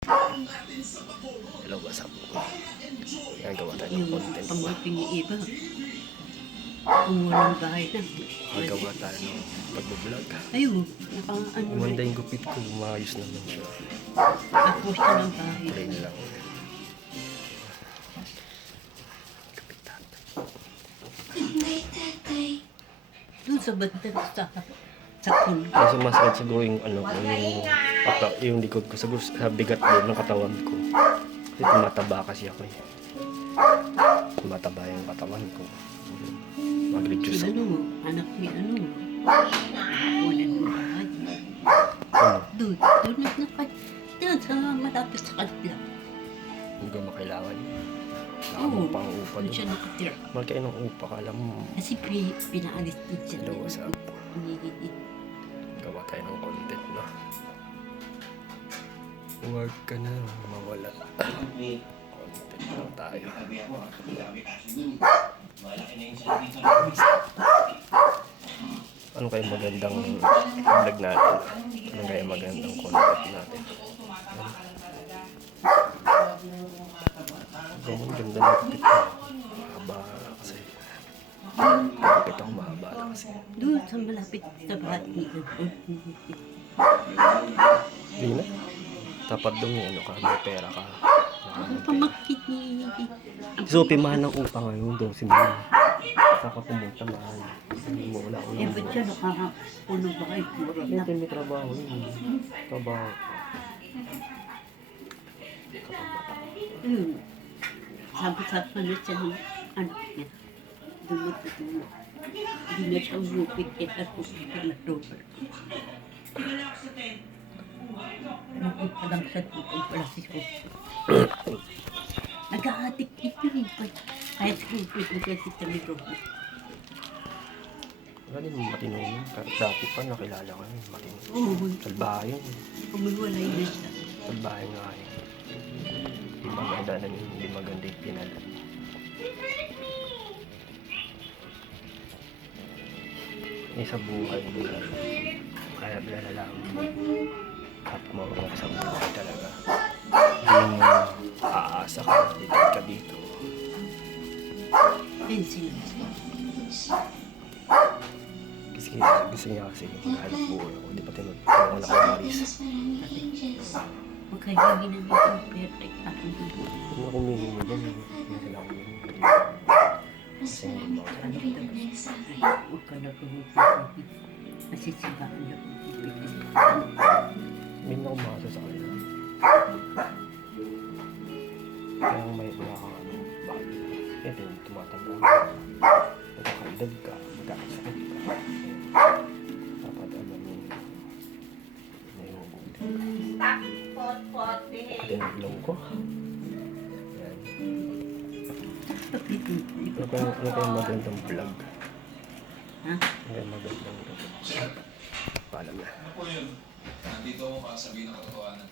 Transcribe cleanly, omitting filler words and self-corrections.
Hello, what's up? Yan, gawa tayo ng Yung content. pamangkin ni Iba, kumuha ng bahay na. Magawa tayo ng pag-vlog. Ayun, ano Umanda yung gupit ko, maayos naman siya. tapos siya ng bahay. Plain lang. Gupitan. Doon sa banda sa kun. Kasi masakit siguro yung yung likod ko. Siguro sa bigat din ng katawan ko. Kasi tumataba kasi ako eh. Tumataba yung katawan ko. Mag-reduce Si ako. anak ni wala ng bahay. Ano? Doon sa malapit sa kanila. Hindi ko makailangan. Oo, Pang upa doon doon. siya nakatira. Mahal kayo ng upa, kala mo. Kasi pinaalis din siya. Hello, what's up? Hinihit. Gawa tayo ng content, no? Huwag ka na mawala. Content lang tayo. Ano kaya magandang vlog natin? Ano kaya magandang content natin? Gawin ganda ng kapit ko. Mahaba kasi. Kapit ako mahaba na kasi. Doon sa malapit sa bahay nila. Hindi na. Tapat doon may ano ka, may pera ka. Ang pamangkin ni So, pimahan ng upa ngayon daw si Mama. Saka pumunta mahal. Hindi mo wala ko Eh, lang. ba't siya nakapuno ba kayo? Puro na. Ito may trabaho yun. Trabaho. Ayun. Sabi sa pala siya ng anak niya. Doon na. Hindi na siya umupit at umupit na Robert. Umupit pa lang sa tukong pala si Robert. Nag-aatik ito rin pa. Kahit umupit na kasi sa ni Robert. Wala din matino yun. Kahit dati pa nakilala ko yun. Matino. Oo. Salbahe yun. Umiwalay na siya. Salbahe nga yun. Hindi maganda na yun. Hindi maganda yung pinalat. Sa buhay mo kaya lalalaman mo at marunong sa buhay talaga. Hindi mo aasa ka dito. Pencil. Kasi gusto niya kasi maghanap buhay ako. Di pa tinulungan ako Maris. Magkahingi na dito ang pera kay Akin. Hindi ako humihingi doon. Hindi sila ako humihingi. Kasi hindi ako Huwag ka na pumipipit. Nasisibaan na pumipipit. hindi na ako makasa sa kanila. Kaya may wala kang bagay. Ito yung tumatanda ka. Magkakaedad ka. Magkakasakit ka. Dapat alam mo na yung ito yung ilong ko. Yan. Ano kayong magandang vlog? Ha? Ano kayong magandang vlog? Paalam na. Ano po yun? Nandito ako para sabihin ang katotohanan.